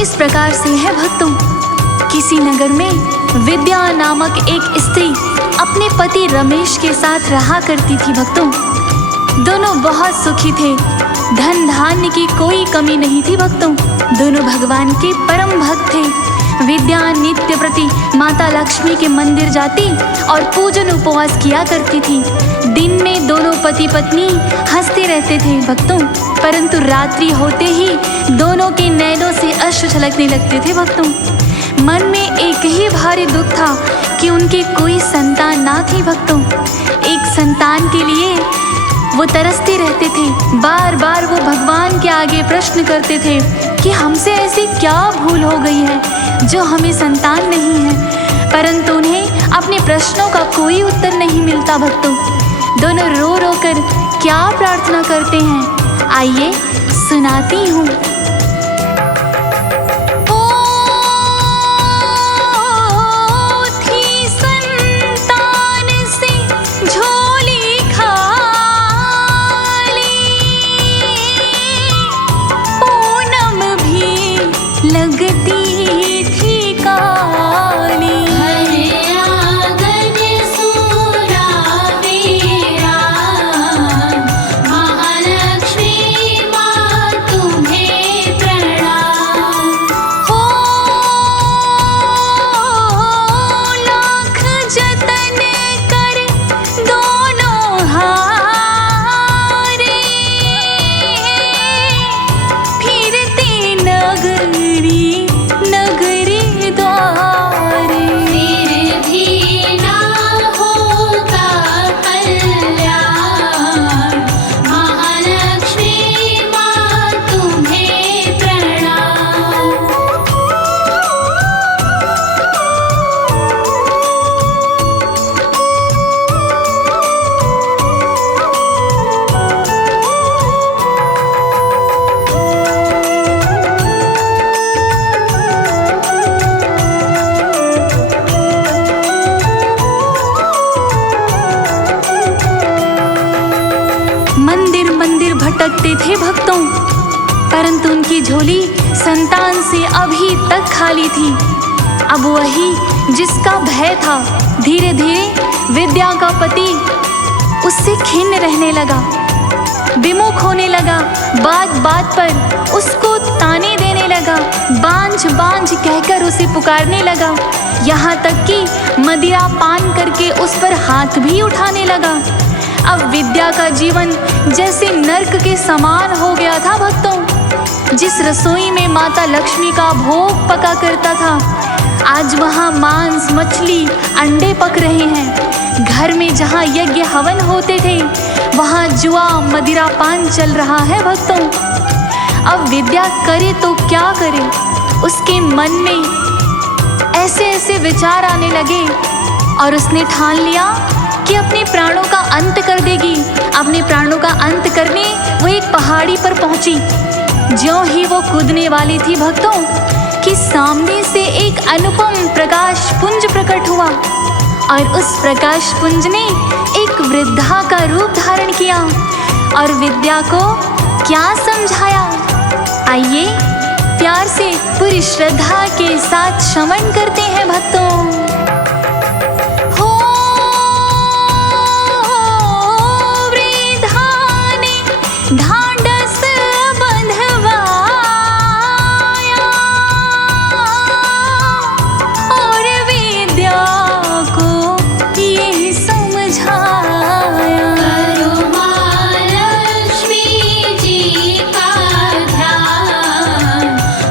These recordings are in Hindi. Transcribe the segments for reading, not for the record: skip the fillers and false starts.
इस प्रकार से है भक्तों। किसी नगर में विद्या नामक एक स्त्री अपने पति रमेश के साथ रहा करती थी भक्तों। दोनों बहुत सुखी थे, धन धान्य की कोई कमी नहीं थी भक्तों। दोनों भगवान के परम भक्त थे। विद्या नित्य प्रति माता लक्ष्मी के मंदिर जाती और पूजन उपवास किया करती थी। दिन में दोनों पति पत्नी हंसते रहते थे भक्तों, परंतु रात्रि होते ही दोनों के नैनों से अश्रु छलकने लगते थे भक्तों। मन में एक ही भारी दुख था कि उनकी कोई संतान ना थी भक्तों। एक संतान के लिए वो तरसते रहते थे। बार बार वो भगवान के आगे प्रश्न करते थे कि हमसे ऐसी क्या भूल हो गई है जो हमें संतान नहीं है, परंतु उन्हें अपने प्रश्नों का कोई उत्तर नहीं मिलता भक्तों। दोनों रो रो कर क्या प्रार्थना करते हैं, आइए सुनाती हूँ। भटकते थे भक्तों, परंतु उनकी झोली संतान से अभी तक खाली थी। अब वही जिसका भय था, धीरे धीरे विद्या का पति उससे खिन्न रहने लगा, विमुख होने लगा, बात बात पर उसको ताने देने लगा, बांझ बांझ कहकर उसे पुकारने लगा, यहाँ तक कि मदिरा पान करके उस पर हाथ भी उठाने लगा। अब विद्या का जीवन जैसे नर्क के समान हो गया था भक्तों। जिस रसोई में माता लक्ष्मी का भोग पका करता था, आज वहाँ मांस, मछली, अंडे पक रहे हैं। घर में जहाँ यज्ञ हवन होते थे, वहाँ जुआ, मदिरा पान चल रहा है भक्तों। अब विद्या करे तो क्या करे, उसके मन में ऐसे ऐसे विचार आने लगे और उसने ठान लिया कि अपने प्राणों का अंत कर देगी। अपने प्राणों का अंत करने वो एक पहाड़ी पर पहुंची। ज्यों ही वो कूदने वाली थी भक्तों कि सामने से एक अनुपम प्रकाश पुंज प्रकट हुआ और उस प्रकाश पुंज ने एक वृद्धा का रूप धारण किया और विद्या को क्या समझाया। आइए प्यार से पूरी श्रद्धा के साथ श्रवण करते हैं भक्तों।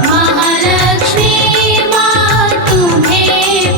महालक्ष्मी माँ तुम्हें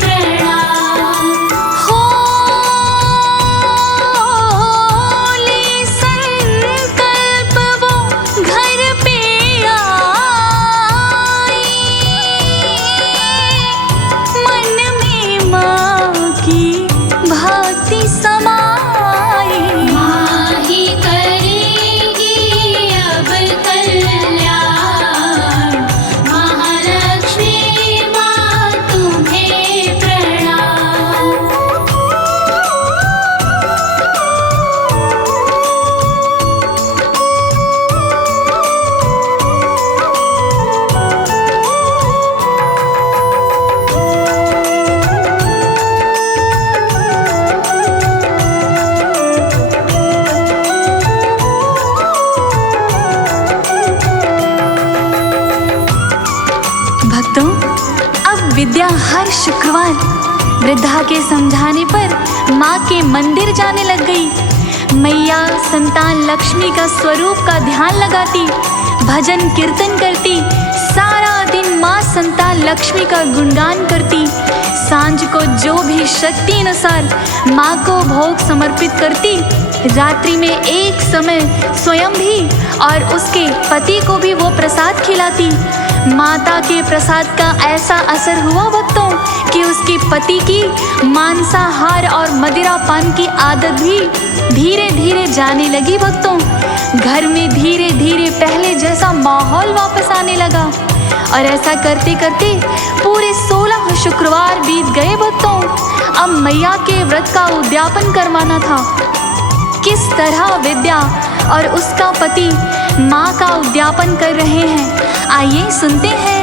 वृद्धा के समझाने पर माँ के मंदिर जाने लग गई। मैया संतान लक्ष्मी का स्वरूप का ध्यान लगाती, भजन कीर्तन करती, सारा दिन माँ संतान लक्ष्मी का गुणगान करती। सांझ को जो भी शक्ति अनुसार माँ को भोग समर्पित करती। रात्रि में एक समय स्वयं भी और उसके पति को भी वो प्रसाद खिलाती। माता के प्रसाद का ऐसा असर हुआ भक्तों कि उसके पति की मांसाहार और मदिरा पान की आदत भी धीरे धीरे जाने लगी भक्तों। घर में धीरे धीरे पहले जैसा माहौल वापस आने लगा और ऐसा करते करते पूरे 16 शुक्रवार बीत गए भक्तों। अब मैया के व्रत का उद्यापन करवाना था। किस तरह विद्या और उसका पति माँ का उद्यापन कर रहे हैं, आइए सुनते हैं।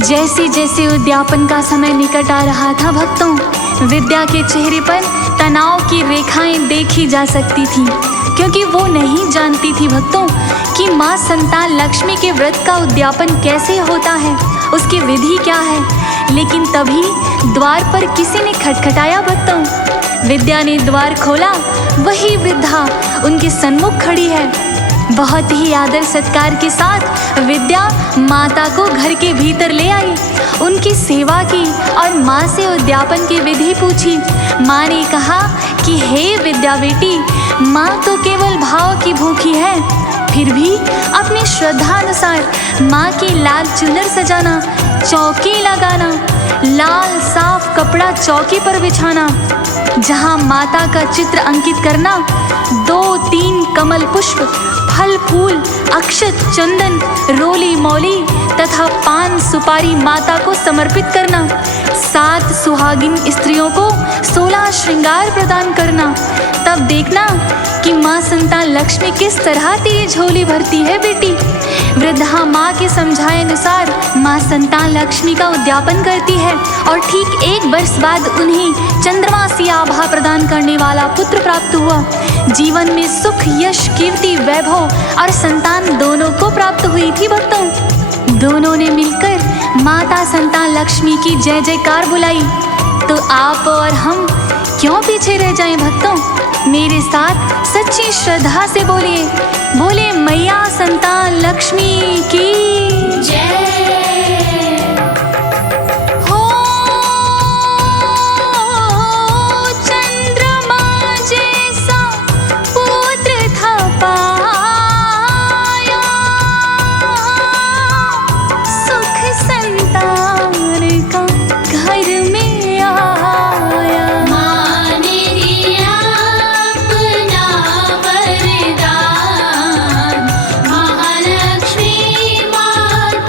जैसे जैसे उद्यापन का समय निकट आ रहा था भक्तों, विद्या के चेहरे पर तनाव की रेखाएं देखी जा सकती थी, क्योंकि वो नहीं जानती थी भक्तों कि माँ संतान लक्ष्मी के व्रत का उद्यापन कैसे होता है, उसकी विधि क्या है। लेकिन तभी द्वार पर किसी ने खटखटाया भक्तों। विद्या ने द्वार खोला, वही वृद्धा उनके सन्मुख खड़ी है। बहुत ही आदर सत्कार के साथ विद्या माता को घर के भीतर ले आई, उनकी सेवा की और माँ से उद्यापन की विधि पूछी। माँ ने कहा कि हे विद्या बेटी, माँ तो केवल भाव की भूखी है, फिर भी अपनी श्रद्धानुसार माँ की लाल चुनर सजाना, चौकी लगाना, लाल साफ कपड़ा चौकी पर बिछाना, जहाँ माता का चित्र अंकित करना, 2-3 कमल पुष्प, फल फूल, अक्षत, चंदन, रोली मौली तथा पान सुपारी माता को समर्पित करना, 7 सुहागिन स्त्रियों को 16 श्रृंगार प्रदान करना। तब देखना कि माँ संतान लक्ष्मी किस तरह तेरी झोली भरती है बेटी। वृद्धा माँ के समझाए अनुसार माँ संतान लक्ष्मी का उद्यापन करती है और ठीक 1 वर्ष बाद उन्हें चंद्रमा सी आभा प्रदान करने वाला पुत्र प्राप्त हुआ। जीवन में सुख, यश, कीर्ति, वैभव और संतान दोनों को प्राप्त हुई थी भक्तों। दोनों ने मिलकर माता संतान लक्ष्मी की जय जयकार बुलाई। तो आप और हम क्यों पीछे रह जाएं भक्तों, मेरे साथ सच्ची श्रद्धा से बोलिए, बोले मैया संतान लक्ष्मी की जय।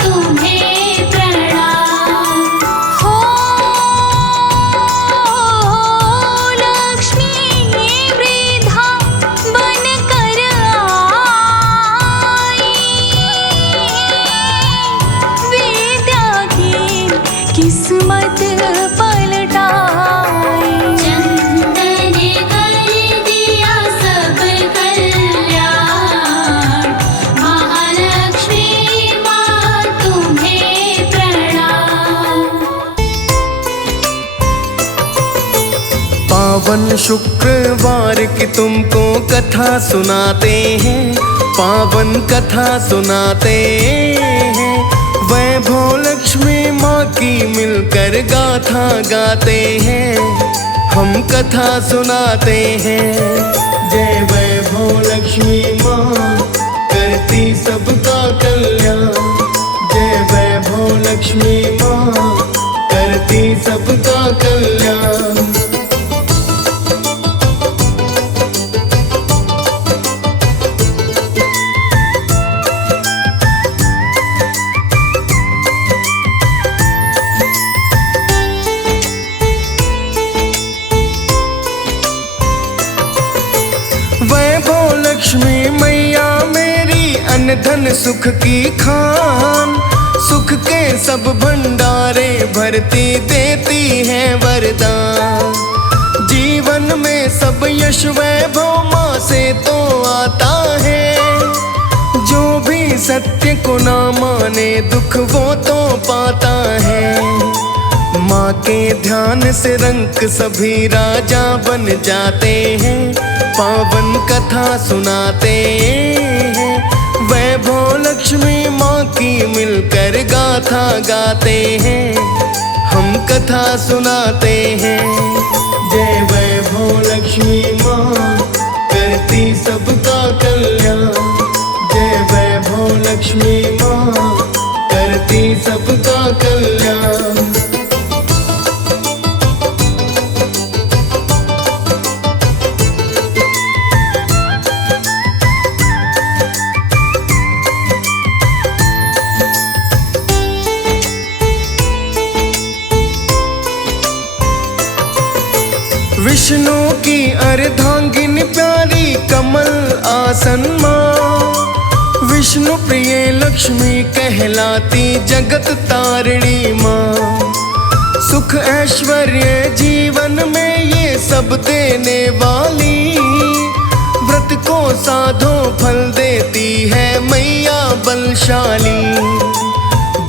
तुम पावन शुक्रवार की तुमको कथा सुनाते हैं, पावन कथा सुनाते हैं। वैभव लक्ष्मी माँ की मिलकर गाथा गाते हैं, हम कथा सुनाते हैं। जय वैभव लक्ष्मी माँ करती सबका कल्याण, जय वैभव लक्ष्मी माँ करती सबका कल्याण। वैभव लक्ष्मी मैया मेरी अन्न धन सुख की खान, सुख के सब भंडारे भरती देती है वरदान। जीवन में सब यश वैभव माँ से तो आता है, जो भी सत्य को ना माने दुख वो तो पाता है। माँ के ध्यान से रंक सभी राजा बन जाते हैं, पावन कथा सुनाते हैं। वैभव लक्ष्मी माँ की मिलकर गाथा गाते हैं, हम कथा सुनाते हैं। जय वैभव लक्ष्मी माँ करती सबका कल्याण, जय वैभव लक्ष्मी माँ करती सबका कल्याण। विष्णु की अर्धांगिनी प्यारी कमल आसन माँ, विष्णु प्रिय लक्ष्मी कहलाती जगत तारिणी माँ। सुख ऐश्वर्य जीवन में ये सब देने वाली, व्रत को साधो फल देती है मैया बलशाली।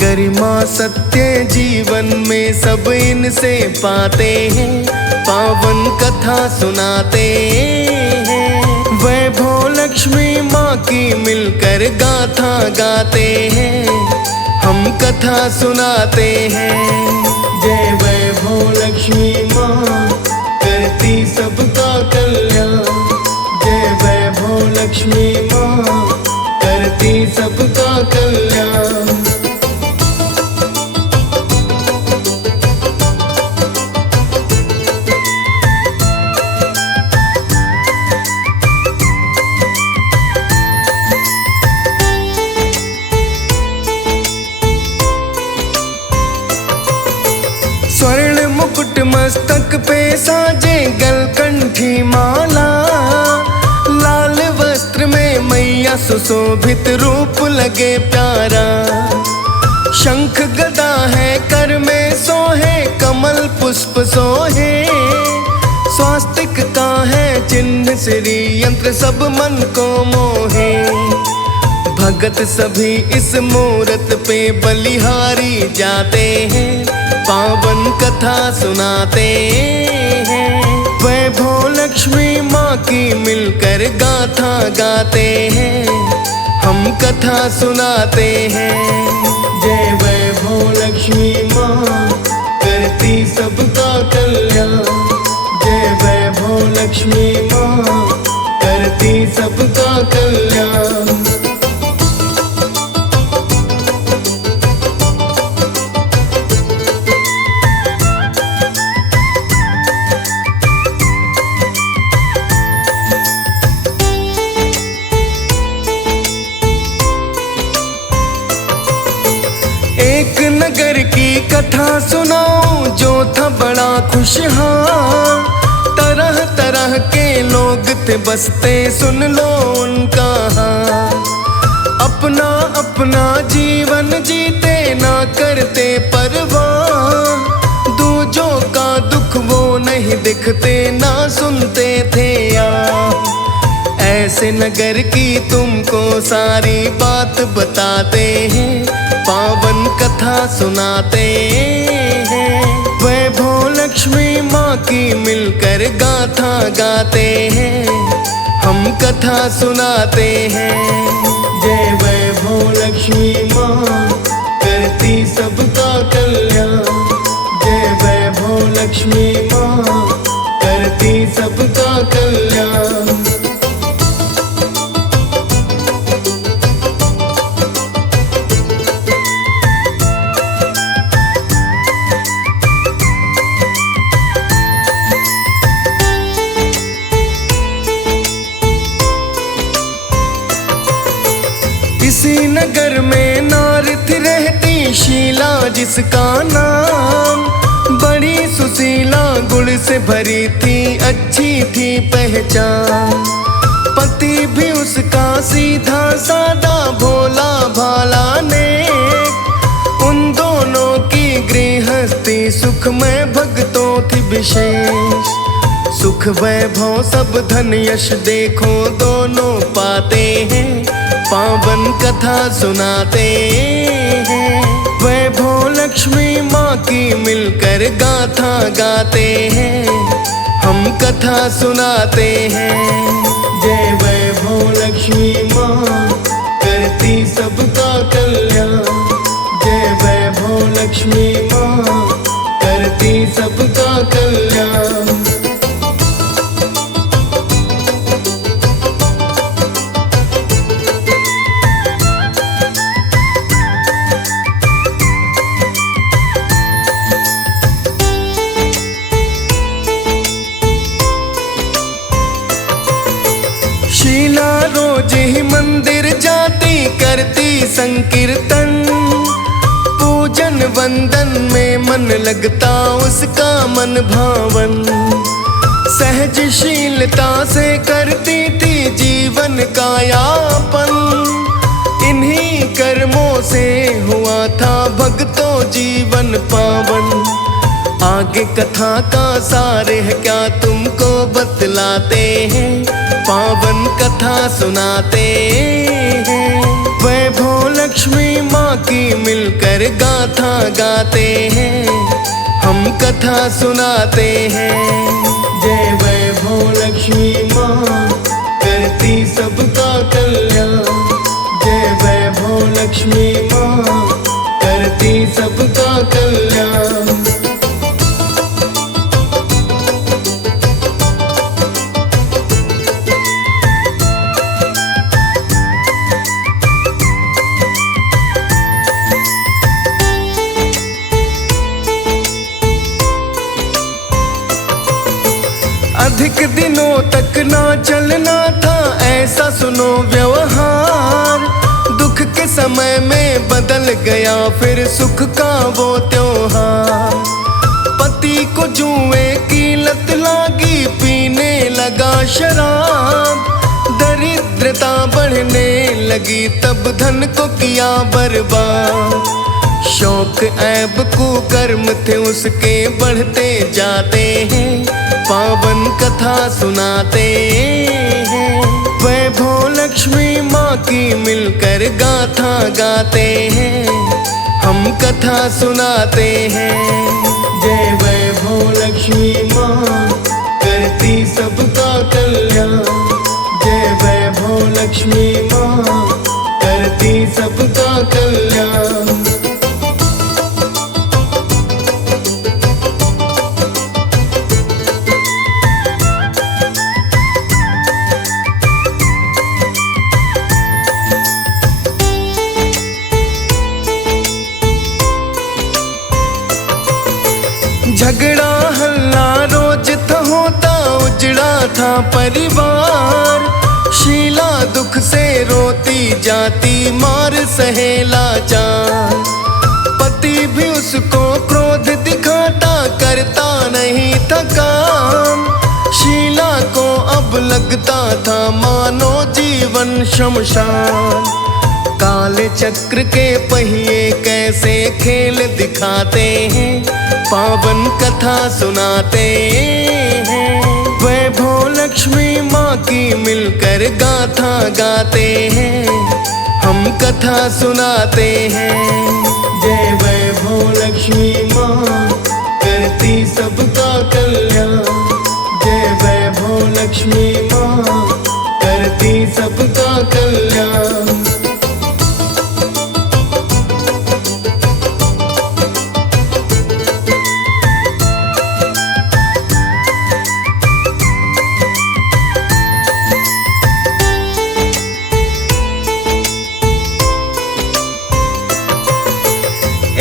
गरिमा सत्य जीवन में सब इनसे पाते हैं, पावन कथा सुनाते हैं। वैभव लक्ष्मी माँ की मिलकर गाथा गाते हैं, हम कथा सुनाते हैं। जय वैभव लक्ष्मी माँ करती सबका कल्याण, जय वैभव लक्ष्मी माँ करती सबका कल्याण। स्वर्ण मुकुट मस्तक पे साजे गलकंठी माला, लाल वस्त्र में मैया सुशोभित रूप लगे प्यारा। शंख गदा है कर में सोहे, कमल पुष्प सोहे, स्वास्तिक का है चिन्ह श्री यंत्र सब मन को मोहे। भगत सभी इस मूरत पे बलिहारी जाते हैं, पावन कथा सुनाते हैं। वैभव लक्ष्मी माँ की मिलकर गाथा गाते हैं, हम कथा सुनाते हैं। जय वैभव लक्ष्मी माँ करती सबका कल्याण, जय वैभव लक्ष्मी माँ करती सबका कल्याण। एक नगर की कथा सुनाऊं जो था बड़ा खुशहाल, तरह तरह के लोग थे बसते सुन लो उनका हाल। अपना अपना जीवन जीते ना करते परवाह, दूजों का दुख वो नहीं दिखते ना सुनते थे यार। ऐसे नगर की तुमको सारी बात बताते हैं, पावन कथा सुनाते हैं। वैभव लक्ष्मी माँ माँ की मिलकर गाथा गाते हैं, हम कथा सुनाते हैं। जय वैभव लक्ष्मी माँ करती सबका कल्याण, जय वैभव लक्ष्मी माँ करती सबका कल्याण। इसी नगर में नारद रहती शीला जिसका नाम, बड़ी सुशीला गुण से भरी थी, अच्छी थी पहचान। पति भी उसका सीधा सादा भोला भाला नेक, उन दोनों की गृहस्थी सुखमय भक्तों की विशेष। सुख वैभव सब धन यश देखो दोनों पाते हैं, पावन कथा सुनाते हैं। वैभव लक्ष्मी माँ की मिलकर गाथा गाते हैं, हम कथा सुनाते हैं। जय वैभव लक्ष्मी माँ करती सबका कल्याण, जय वैभव लक्ष्मी माँ करती सबका कल्याण। शीला रोज ही मंदिर जाती करती संकीर्तन, पूजन वंदन में मन लगता उसका मन भावन। सहजशीलता से करती थी जीवन का यापन, इन्हीं कर्मों से हुआ था भक्तों जीवन पावन। आगे कथा का सार है क्या तुमको बतलाते हैं, पावन कथा सुनाते हैं। वैभव लक्ष्मी माँ की मिलकर गाथा गाते हैं, हम कथा सुनाते हैं। जय वैभव लक्ष्मी माँ करती सबका कल्याण, जय वैभव लक्ष्मी माँ करती सबका कल्याण। अधिक दिनों तक ना चलना था ऐसा सुनो व्यवहार, दुख के समय में बदल गया फिर सुख का वो त्योहार। पति को जुए की लत लागी पीने लगा शराब, दरिद्रता बढ़ने लगी तब धन को किया बर्बाद। शौक ऐब कुकर्म थे उसके बढ़ते जाते हैं, पावन कथा सुनाते हैं। वैभव लक्ष्मी माँ की मिलकर गाथा गाते हैं, हम कथा सुनाते हैं। जय वैभव लक्ष्मी माँ करती सबका कल्याण, जय वैभव लक्ष्मी माँ करती सबका कल्याण। झगड़ा हल्ला रोज था होता, उजड़ा था परिवार। शीला दुख से रोती जाती मार सहेला चार, पति भी उसको क्रोध दिखाता करता नहीं था काम। शीला को अब लगता था मानो जीवन शमशान, काले चक्र के पहिए कैसे खेल दिखाते हैं, पावन कथा सुनाते हैं। वैभव लक्ष्मी माँ की मिलकर गाथा गाते हैं, हम कथा सुनाते हैं। जय वैभव लक्ष्मी माँ करती सबका कल्याण। जय वैभव लक्ष्मी माँ करती सबका कल्याण।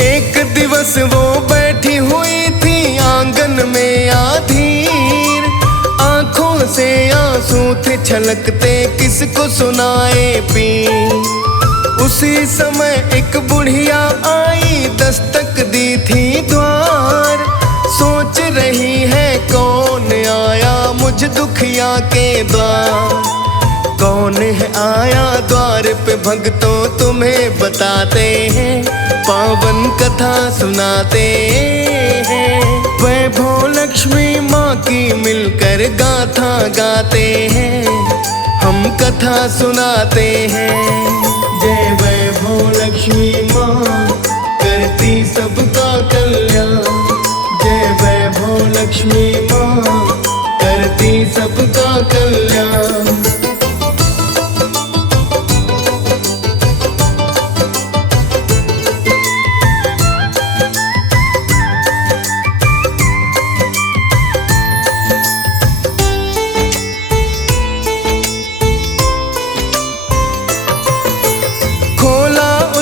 एक दिवस वो बैठी हुई थी आंगन में आधीर, आंखों से आंसू थे छलकते किसको सुनाए पीर। उसी समय एक बुढ़िया आई दस्तक दी थी द्वार, सोच रही है कौन आया मुझ दुखिया के द्वार। कौन है आया द्वार पे भक्तों तुम्हें बताते हैं, पावन कथा सुनाते हैं। वैभव लक्ष्मी माँ की मिलकर गाथा गाते हैं, हम कथा सुनाते हैं। जय वैभव लक्ष्मी माँ करती सबका कल्याण। जय वैभव लक्ष्मी माँ करती सबका कल्याण।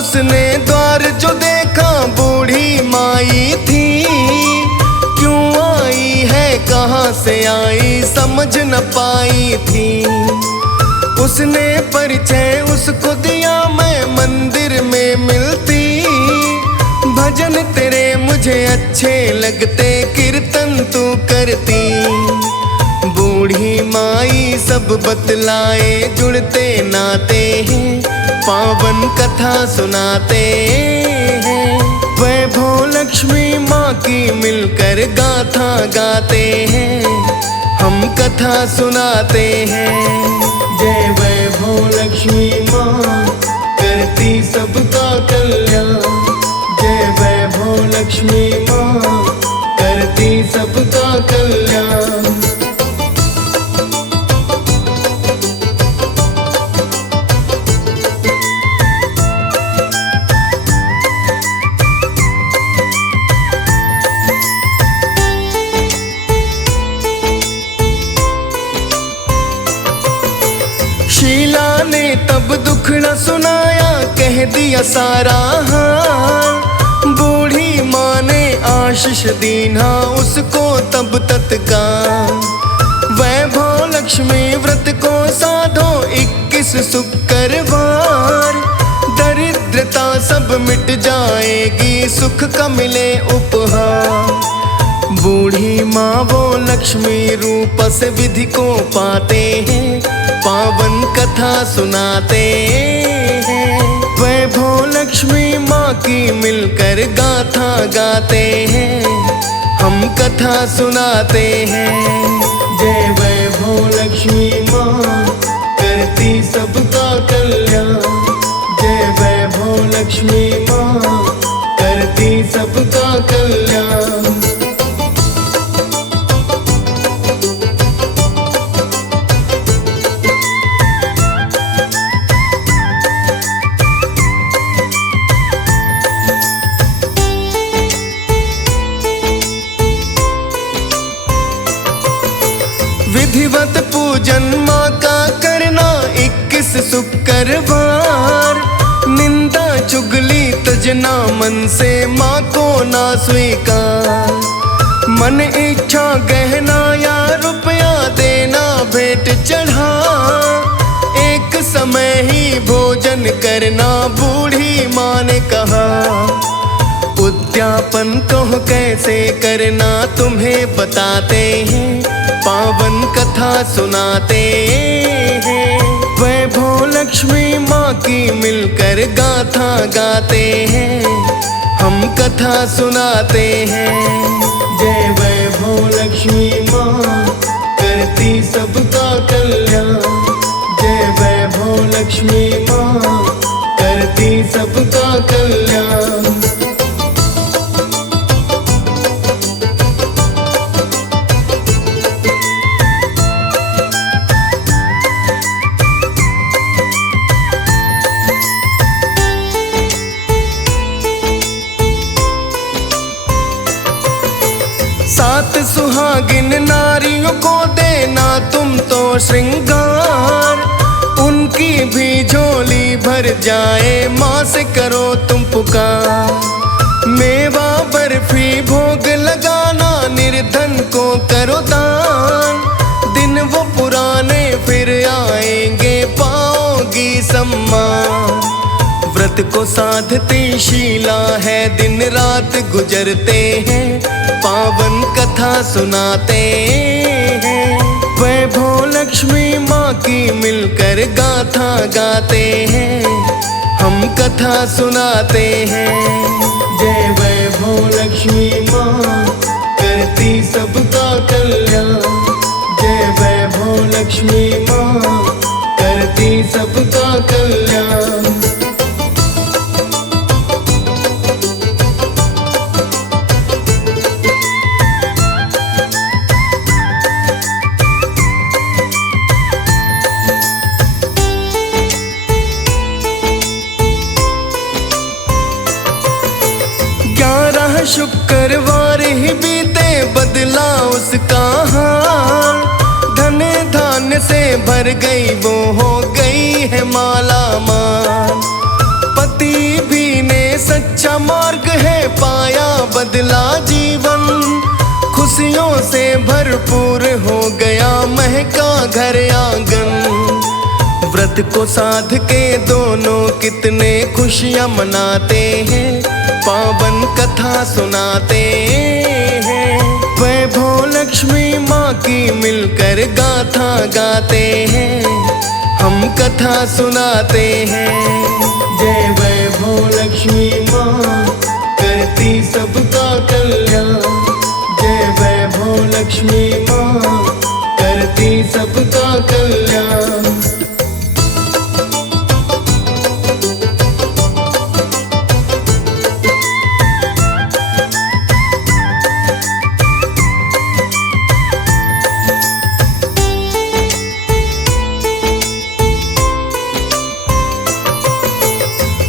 उसने द्वार जो देखा बूढ़ी माई थी, क्यों आई है कहाँ से आई समझ न पाई थी। उसने परिचय उसको दिया मैं मंदिर में मिलती, भजन तेरे मुझे अच्छे लगते कीर्तन तू करती। बूढ़ी माई सब बतलाए जुड़ते नाते हैं, पावन कथा सुनाते हैं। वैभव लक्ष्मी माँ की मिलकर गाथा गाते हैं, हम कथा सुनाते हैं। जय वैभव लक्ष्मी माँ करती सबका कल्याण। जय वैभव लक्ष्मी माँ करती सबका कल्याण। शीला ने तब दुखड़ा सुनाया कह दिया सारा हाल। बूढ़ी माँ ने आशीष दीना उसको तब तत्काल। वैभव लक्ष्मी व्रत को साधो 21 शुक्रवार, दरिद्रता सब मिट जाएगी सुख का मिले उपहार। बूढ़ी माँ वो लक्ष्मी रूप से विधि को पाते हैं, पावन कथा सुनाते हैं। वैभव लक्ष्मी माँ की मिलकर गाथा गाते हैं, हम कथा सुनाते हैं। जय वैभव लक्ष्मी माँ करती सबका कल्याण। जय वैभव लक्ष्मी माँ करती सबका कल्याण। विधिवत पूजन माँ का करना 21 शुक्रवार, निंदा चुगली तजना मन से माँ को ना स्वीकार। मन इच्छा गहना या रुपया देना भेंट चढ़ा, एक समय ही भोजन करना बूढ़ी माँ ने कहा। उद्यापन कहो कैसे करना तुम्हें बताते हैं, पावन कथा सुनाते हैं। वैभव लक्ष्मी माँ की मिलकर गाथा गाते हैं, हम कथा सुनाते हैं। जय वैभव लक्ष्मी माँ करती सबका कल्याण। जय वैभव लक्ष्मी माँ करती सबका कल्याण। श्रृंगार, उनकी भी झोली भर जाए, माँ से करो तुम पुकार। मेवा बर्फी भोग लगाना, निर्धन को करो दान, दिन वो पुराने फिर आएंगे, पाओगी सम्मान। व्रत को साधते शीला है, दिन रात गुजरते हैं, पावन कथा सुनाते हैं। वैभव लक्ष्मी माँ की मिलकर गाथा गाते हैं, हम कथा सुनाते हैं। जय वैभव लक्ष्मी माँ, करती सबका कल्याण। जय वैभव लक्ष्मी माँ, करती सबका कल्याण। शुक्रवार ही बीते, बदला उसका हाल, धन धान्य से भर गई, वो हो गई है माला माल। पति भी ने सच्चा मार्ग है, पाया बदला जीवन, खुशियों से भरपूर हो गया, महका घर आंगन। व्रत को साध के दोनों कितने खुशियां मनाते हैं, पावन कथा सुनाते हैं। वैभव लक्ष्मी माँ की मिलकर गाथा गाते हैं, हम कथा सुनाते हैं। जय वैभव लक्ष्मी माँ, करती सबका कल्याण। जय वैभव लक्ष्मी माँ, करती सबका कल्याण।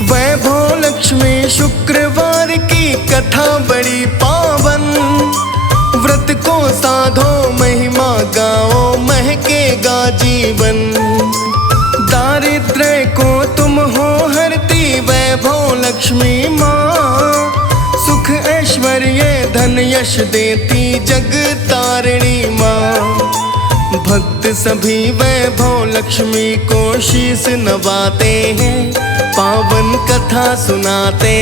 वैभव लक्ष्मी शुक्रवार की कथा बड़ी पावन, व्रत को साधो महिमा गाओ, महकेगा जीवन। दारिद्र्य को तुम हो हरती, वैभव लक्ष्मी माँ, सुख ऐश्वर्य धन यश देती, जग तारिणी माँ। भक्त सभी वैभव लक्ष्मी को शीस नवाते हैं, पावन कथा सुनाते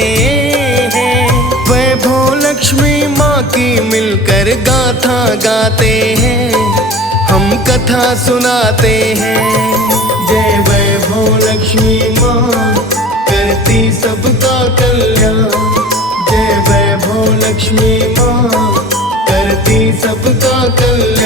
हैं। वैभव लक्ष्मी माँ की मिलकर गाथा गाते हैं, हम कथा सुनाते हैं। जय वैभव लक्ष्मी माँ, करती सबका कल्याण। जय वैभव लक्ष्मी माँ, करती सबका कल्याण।